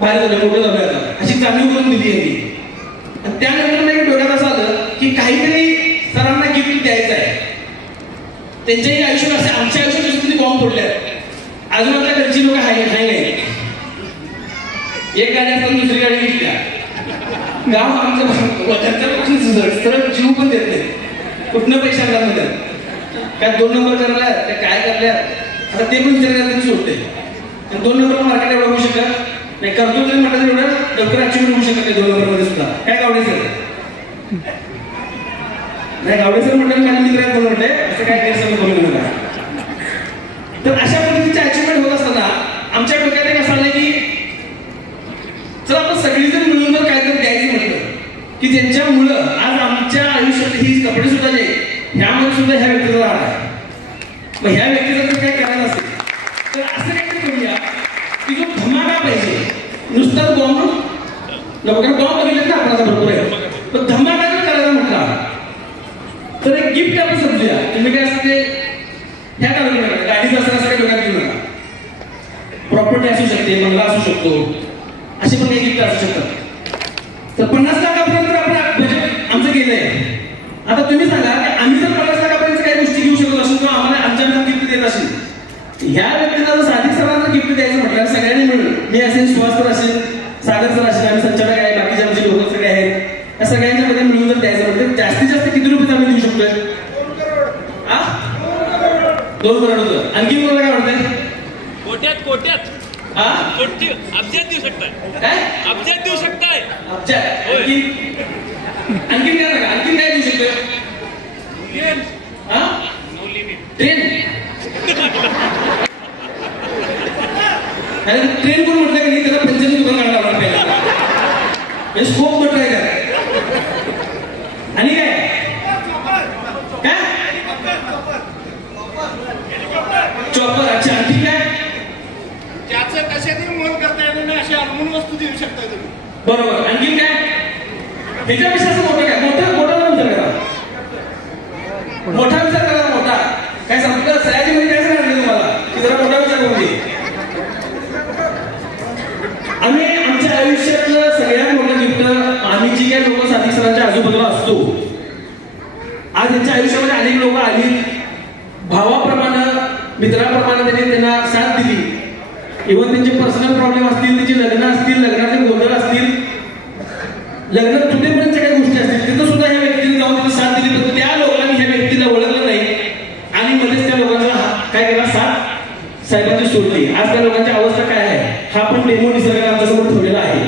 बाहेर झालं मोठं झालं आता अशी जाणीव करून दिली यांनी. आणि त्यानंतर नाही डोक्यात असं आलं की काहीतरी सरांना गिफ्ट द्यायचं आहे. त्यांच्याही आयुष्यात असे आमच्या आयुष्यात असे किती बॉम्ब फोडले आहेत. आजूबाजूच्या घरची लोक हाय नाही. एक गाडी असताना दुसरी गाडी घेतल्या. गाव आमचं सरळ जीव पण देत नाही. कुठनं पैसे आणला मध्ये काय 2 नंबर करल्या त्या काय करल्या आता ते पण विचार करायला सोडते. 2 नंबर मार्केट एवढं होऊ शकत नाही. करतो तरी म्हटलं एवढं लवकर अचिव्हमेंट होऊ शकत नाही 2 नंबरमध्ये सुद्धा. काय गावडे सर नाही गावडे सर म्हटलं माझे मित्र आहेत म्हणून म्हटले असं काय गैरसमज करू नका. तर अशा पद्धतीचे अचिव्हमेंट होत असताना आमच्या डोक्यात एक असं आलं की जर आपण सगळीजण मिळून जर काहीतरी द्यायचं म्हटलं की ज्यांच्यामुळं आज आमच्या आयुष्यात ही कपडे सुद्धा जे ह्यामध्ये सुद्धा ह्या व्यक्तीचा राहत आहे. मग ह्या व्यक्तीचं जर काही करायचं असेल तर असं काहीतरी करूया की जो धमाका पाहिजे. नुसताच बॉम्ब लवकर बॉम्ब बघितलं ना आपण भरपूर आहे पण धमाका जर करायला म्हटला तर एक गिफ्ट आपण समजूया. तुम्ही काय असं ते ह्या काढून नका गाडीचं असं असं काही डोक्यात घेऊ नका. प्रॉपर्टी असू शकते बंगला असू शकतो असे पण काही गिफ्ट असू शकतात. तर 50 लाखापर्यंत आपण बजेट आमचं गेलंय. आता तुम्ही सांगा की आम्ही जर 50 लाखापर्यंत काही गोष्टी घेऊ शकत असेल किंवा आम्हाला आमच्या गिफ्ट देत असेल ह्या व्यक्तीला जर साधिक सरांना गिफ्ट द्यायचं म्हटलं सगळ्यांनी मिळून मी असेल सुहास सर असेल सागर सर असेल आम्ही संचालक आहे बाकीचे आमचे लोक सगळे आहेत या सगळ्यांच्या मध्ये मिळून जर द्यायचं म्हटलं जास्तीत जास्त किती रुपये आम्ही देऊ शकतोय? 2 करोड होतं. आणखी कोणाला काय वाटतंय? कोट्यात अब्जात देऊ शकताय. काय अब्जात देऊ शकताय? अब्जात. आणखी काय सांगा आणखी काय देऊ शकतोय? ट्रेन ट्रेन कोण म्हटलं की नाही त्याला पंचायत दुकान काढायला लागला पहिला स्कोप म्हटलं आहे का? आणि काय चॉपर. अच्छा ठीक आहे त्याचं कशातही मोल करता येणार नाही अशी अनमोल वस्तू देऊ शकता तुम्ही. बरोबर. आणखी काय ह्याच्यापेक्षा असं मोठं काय मोठा विचार करा. मोठा विचार करा. मोठा काय सांगतो सयाजी मध्ये काय सांगितलं तुम्हाला की जरा मोठा विचार करून घे. आम्ही आमच्या आयुष्यातलं सगळ्यात मोठं गिफ्ट आम्ही जी काही लोक साधिक सरांच्या आजूबाजूला असतो आज त्यांच्या आयुष्यामध्ये अनेक लोक आली भावाप्रमाणे मित्राप्रमाणे त्यांनी त्यांना साथ दिली. इव्हन त्यांचे पर्सनल प्रॉब्लेम असतील त्यांची लग्न असतील लग्नाचे गोंधळ असतील लग्न तुटेपर्यंतच्या काही गोष्टी असतील तिथं सुद्धा ह्या व्यक्तीने जाऊन त्यांना साथ दिली. पण त्या लोकांनी ह्या व्यक्तीला ओळखलं नाही आणि मध्येच त्या लोकांचा काय केला साथ साहेबांची सोडली. आज त्या लोकांची अवस्था काय आहे हा पण डेमो निसर्गाने आमच्यासमोर ठेवलेला आहे.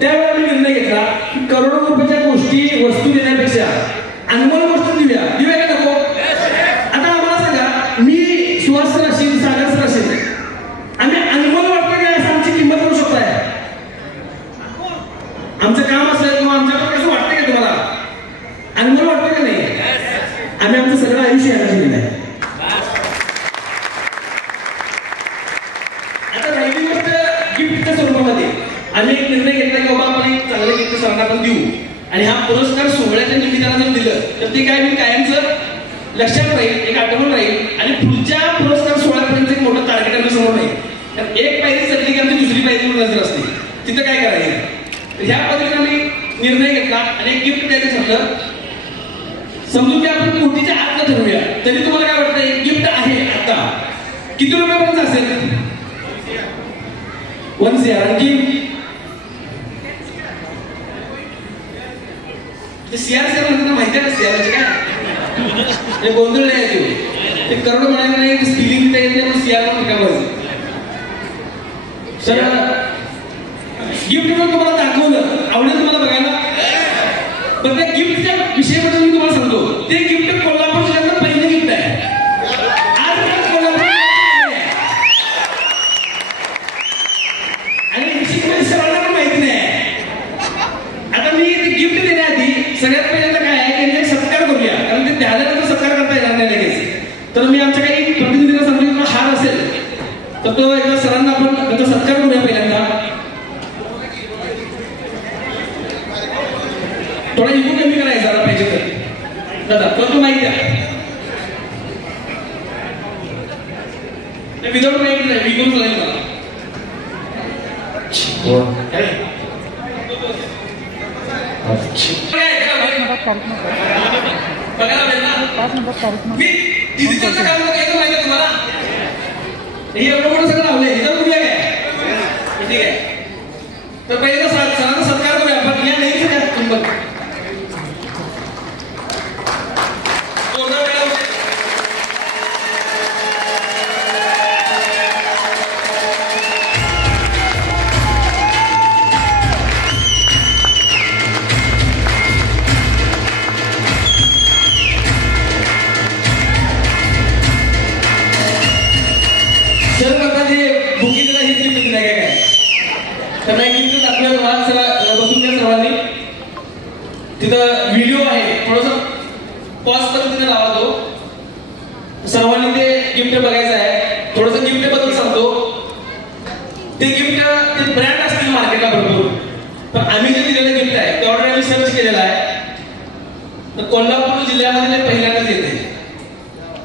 त्यावेळी आम्ही निर्णय घेतला की करोडो रुपयाच्या गोष्टी वस्तू देण्यापेक्षा अनमोल गोष्ट देऊया का नको? आता आम्हाला सांगा मी सुहास सर असेल सागर सर असेल आम्ही अनमोल वाटतं काय असं आमची किंमत करू शकतो आहे. आमचं काम असेल किंवा आमच्याकडे कसं वाटतं का तुम्हाला अनमोल वाटतं का नाही? आम्ही आमचं सगळं आयुष्य याला दिलेलं आहे. आता राहिली गोष्ट गिफ्टच्या स्वरूपामध्ये आम्ही एक निर्णय घेतला की बाबा आपण एक चांगलं गिफ्ट सरांना आपण देऊ आणि हा पुरस्कार सोहळ्याच्या निमित्तानं जर दिलं तर ते काय मी कायमचं लक्षात राहील एक आठवण राहील आणि पुढच्या पुरस्कार सोहळ्यापर्यंत एक मोठं टार्गेट आमच्या समोर राहील. कारण एक पायरी चढली की आमची दुसरी पायरी म्हणून नजर असते तिथं काय करायचं. ह्या पद्धतीने आम्ही निर्णय घेतला आणि एक गिफ्ट द्यायचं ठरलं. समजून की आपण कोटीच्या आतलं ठरवूया. तरी तुम्हाला काय वाटतं एक गिफ्ट आहे आता किती रुपयापर्यंत असेल? 1 CR. आणखी CR म्हणतात माहिती आहे ना CR काय गोंधळ नाही ते करोड म्हणायचं नाही स्पिलिंग येत नाही पण CR पण ठेवायचं. सर गिफ्ट पण तुम्हाला दाखवलं आवडेल तुम्हाला बघायला पण त्या गिफ्टच्या विषयाबद्दल मी तुम्हाला सांगतो. ते गिफ्ट कोल्हापूर जिल्ह्याचं पहिलं गिफ्ट आहे. आज कोल्हापूर आणि सरांना पण माहिती नाही. आता मी ते गिफ्ट देण्याआधी सगळ्यात पहिल्यांदा काय आहे की सत्कार करूया कारण ते द्यायला सत्कार करता येणार नाही लगेच. तर मी आमच्या काही प्रतिनिधींना सांगतो की हार असेल तर तो एकदा सरांना आपण त्याचा सत्कार करूया. पहिल्यांदा थोडा इगो कमी करायचा पाहिजे तर दादा तो माहिती आहे विदाउट माहिती नाही मी करून चालेल मला बघायला भेट ना मी डिजिटलचं काम केलं माहिती आहे तुम्हाला हे एवढं मोठं सगळं लावलंय ह्याच्यावर उभी आहे ठीक आहे तर पहिले तर सणाचा सत्कार करूया पण या नाही सगळ्या किंमत तिथं व्हिडिओ आहे थोडंसं पॉज करून तिथे लावा तो सर्वांनी ते गिफ्ट बघायचं आहे थोडंसं गिफ्ट बद्दल सांगतो ते गिफ्ट ते ब्रँड असतील मार्केटला भरपूर पण आम्ही जे दिलेलं गिफ्ट आहे ते ऑर्डर आम्ही सर्च केलेलं आहे तर कोल्हापूर जिल्ह्यामध्ये पहिल्यांदाच येते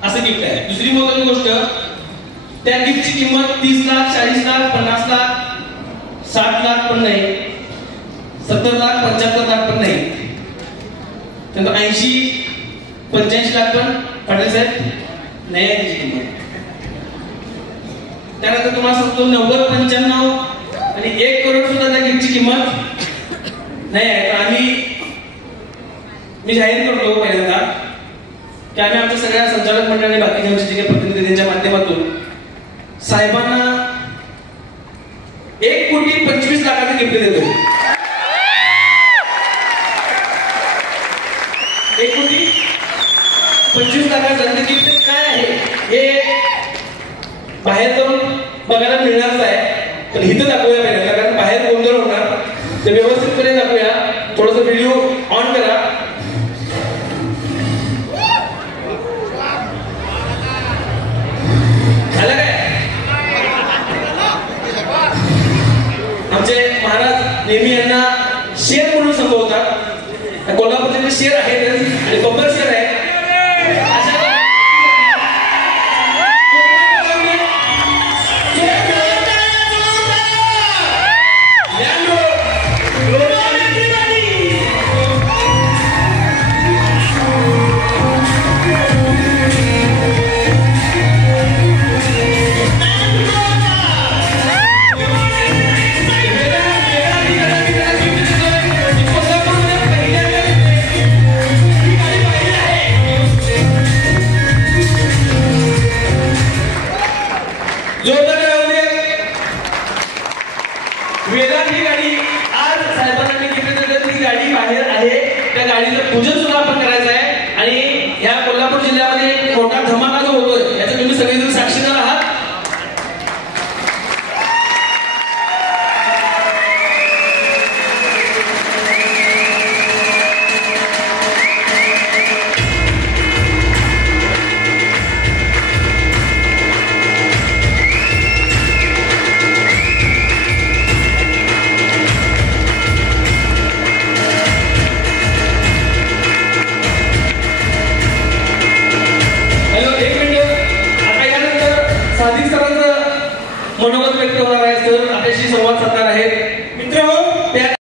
असं गिफ्ट आहे दुसरी महत्वाची गोष्ट त्या गिफ्टची किंमत 30 लाख 40 लाख 50 लाख 60 लाख पण नाही 70 लाख 75 लाख पण नाही 80-85 लाख पण पाटील साहेब नाही आहे त्याची किंमत त्यानंतर तुम्हाला सांगतो 90-95 आणि 1 करोड सुद्धा त्या गिफ्टची किंमत नाही आहे तर मी जाहीर करतो पहिल्यांदा की आम्ही आमच्या सगळ्या संचालक मंडळ आणि बाकीच्या जे काही प्रतिनिधी त्यांच्या माध्यमातून साहेबांना 1,25,00,000 गिफ्ट देतो 1,25,00,000 गिफ्ट काय आहे हे बाहेर जाऊन बघायला मिळणारच आहे पण इथं दाखवूया पहिल्यांदा कारण बाहेर गोंधळ होणार तर व्यवस्थितपणे दाखवूया थोडासा व्हिडिओ ऑन करा झालं काय आमचे महाराज नेहमी यांना शेर म्हणून संबोधतात कोल्हापूरचे शेर आहेत आणि बंबर शेर आहे पूजन सुद्धा आपण करायचं आहे आणि ह्या कोल्हापूर जिल्ह्यामध्ये मोठा धमाका जो होतोय याचं तुम्ही सगळे